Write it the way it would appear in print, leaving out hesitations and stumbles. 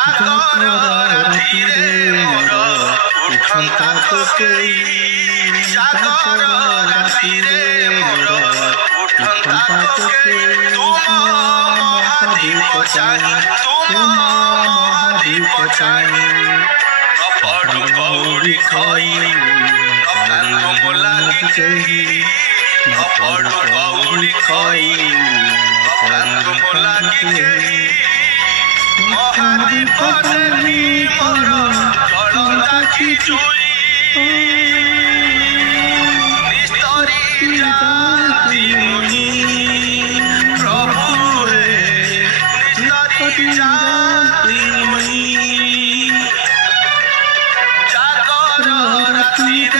ଜାଗର ରାତିରେ ମୋର ଉଠନ୍ତା କୋକେଇ ଜାଗର ରାତିରେ ମୋର ଉଠନ୍ତା କୋକେଇ ତୁମ ମହାଦୀପ ଚାହିଁ ତୁମ ମହାଦୀପ ଚାହିଁ ନପଡୁ କଉଡ଼ି ଖଇ ନପାନ୍ତୁ ମୋଲାଗି କେହି ନପଡୁ କଉଡ଼ି ଖଇ ନପାନ୍ତୁ ମୋଲାଗି କେହି ମହାଦୀପ ଦେଲି ମୋର ଜଳରାଖି ଚୁଇ ନିସ୍ତରୀ ଯାନ୍ତି ମୁନି ପ୍ରଭୁ ହେ ନିସ୍ତରୀ ଯାନ୍ତି ମୁନି ଜାଗର ରାତିରେ